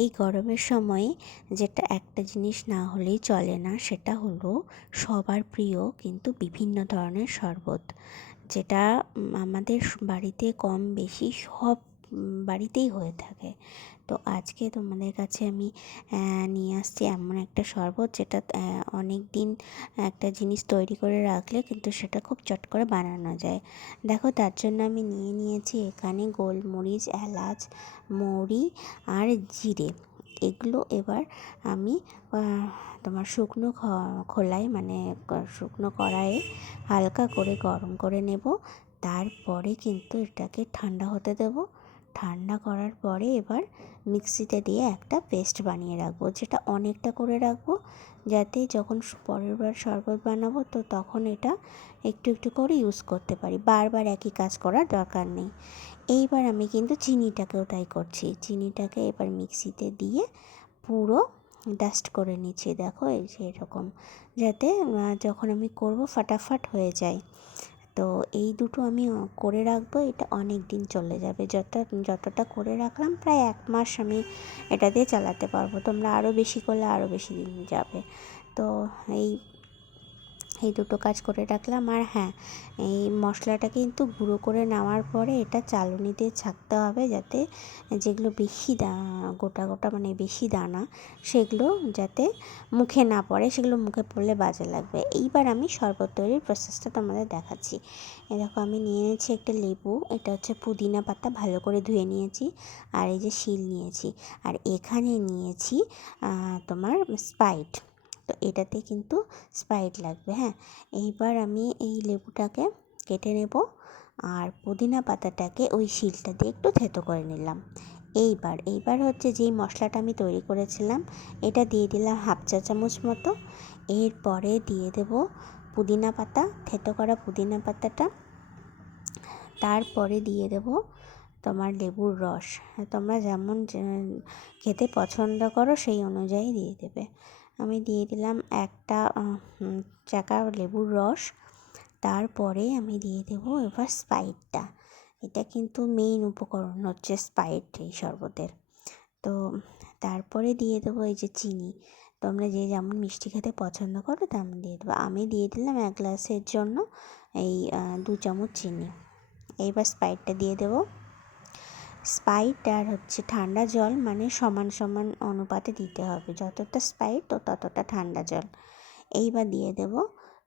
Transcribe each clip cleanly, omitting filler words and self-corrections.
এই গরমের সময়ে যেটা একটা জিনিস না হলেই চলে না, সেটা হলো সবার প্রিয় কিন্তু বিভিন্ন ধরনের শরবত, যেটা আমাদের বাড়িতে কম বেশি সব বাড়িতেই হয়ে থাকে। তো আজকে তোমাদের কাছে আমি নিয়ে আসছি এমন একটা শরবত, যেটা অনেক দিন একটা জিনিস তৈরি করে রাখলে কিন্তু সেটা খুব চট করে বানানো যায়। দেখো, তার জন্য আমি নিয়েছি এখানে গোলমরিচ, এলাচ, মৌরি আর জিরে। এগুলো এবার আমি তোমার শুকনো খোলায়, মানে শুকনো কড়াইয়ে হালকা করে গরম করে নেব। তারপরে কিন্তু এটাকে ঠান্ডা হতে দেব। ঠান্ডা করার পরে এবার মিক্সিতে দিয়ে একটা পেস্ট বানিয়ে রাখবো, যেটা অনেকটা করে রাখবো, যাতে যখন পরের বার শরবত বানাবো তো তখন এটা একটু একটু করে ইউজ করতে পারি, বারবার একই কাজ করার দরকার নেই। এইবার আমি কিন্তু চিনিটাকেও তাই করছি। চিনিটাকে এবার মিক্সিতে দিয়ে পুরো ডাস্ট করে নিচ্ছি। দেখো, এই যে এরকম, যাতে যখন আমি করব ফাটাফাট হয়ে যায়। তো এই দুটো আমি করে রাখবো, এটা অনেক দিন চলে যাবে। যতটা করে রাখলাম প্রায় 1 মাস আমি এটা দিয়ে চালাতে পারবো। তোমরা আরও বেশি করলে আরও বেশি দিন যাবে। তো এই এই দুটো কাজ করে রাখলাম। আর হ্যাঁ, এই মশলাটা কিন্তু গুঁড়ো করে নেওয়ার পরে এটা চালুনিতে ছাকতে হবে, যাতে যেগুলো বেশি গোটা গোটা মানে বেশি দানা, সেগুলো যাতে মুখে না পড়ে, সেগুলো মুখে পড়লে বাজে লাগবে। এইবার আমি শরবত তৈরির প্রসেসটা তোমাদের দেখাচ্ছি। এই দেখো, আমি নিয়ে নিয়েছি একটা লেবু, এটা হচ্ছে পুদিনা পাতা, ভালো করে ধুয়ে নিয়েছি। আর এই যে শিল নিয়েছি, আর এখানে নিয়েছি তোমার স্প্রাইট। তো এটাতে কিন্তু স্প্রাইট লাগবে। হ্যাঁ, এইবার আমি এই লেবুটাকে কেটে নেব, আর পুদিনা পাতাটাকে ওই শিলটা দিয়ে একটু থেতো করে নিলাম। এইবার হচ্ছে যেই মশলাটা আমি তৈরি করেছিলাম, এটা দিয়ে দিলাম 1/2 চা চামচ মতো। এরপরে দিয়ে দেব পুদিনা পাতা, থেতো করা পুদিনা পাতাটা। তারপরে দিয়ে দেব তোমার লেবুর রস। তোমরা যেমন খেতে পছন্দ করো সেই অনুযায়ী দিয়ে দেবে। আমি দিয়ে দিলাম একটা চাকা লেবুর রস। তারপরে আমি দিয়ে দেবো এবার স্প্রাইটটা। এটা কিন্তু মেইন উপকরণ হচ্ছে স্প্রাইট এই শরবতের। তো তারপরে দিয়ে দেবো এই যে চিনি। তোমরা যে যেমন মিষ্টি খেতে পছন্দ করো তেমন দিয়ে দেবো। আমি দিয়ে দিলাম 1 গ্লাসের জন্য এই 2 চামচ চিনি। এইবার স্প্রাইটটা দিয়ে দেবো। স্প্রাইট আর হচ্ছে ঠান্ডা জল মানে সমান সমান অনুপাতে দিতে হবে, যতটা স্প্রাইট তো ততটা ঠান্ডা জল। এইবার দিয়ে দেব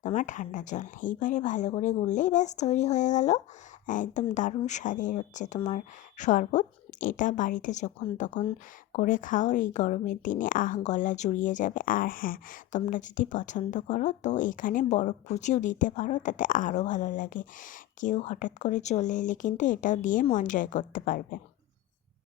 তোমার ঠান্ডা জল। এইবারে ভালো করে গুললেই ব্যাস তৈরি হয়ে গেল একদম দারুণ স্বাদের হচ্ছে তোমার শরবত। এটা বাড়িতে যখন তখন করে খাও এই গরমের দিনে, গলা জুড়িয়ে যাবে। আর হ্যাঁ, তোমরা যদি পছন্দ করো তো এখানে বরফ কুচিও দিতে পারো, তাতে আরও ভালো লাগে। কেউ হঠাৎ করে চলে এলে কিন্তু এটাও দিয়ে মন জয় করতে পারবে।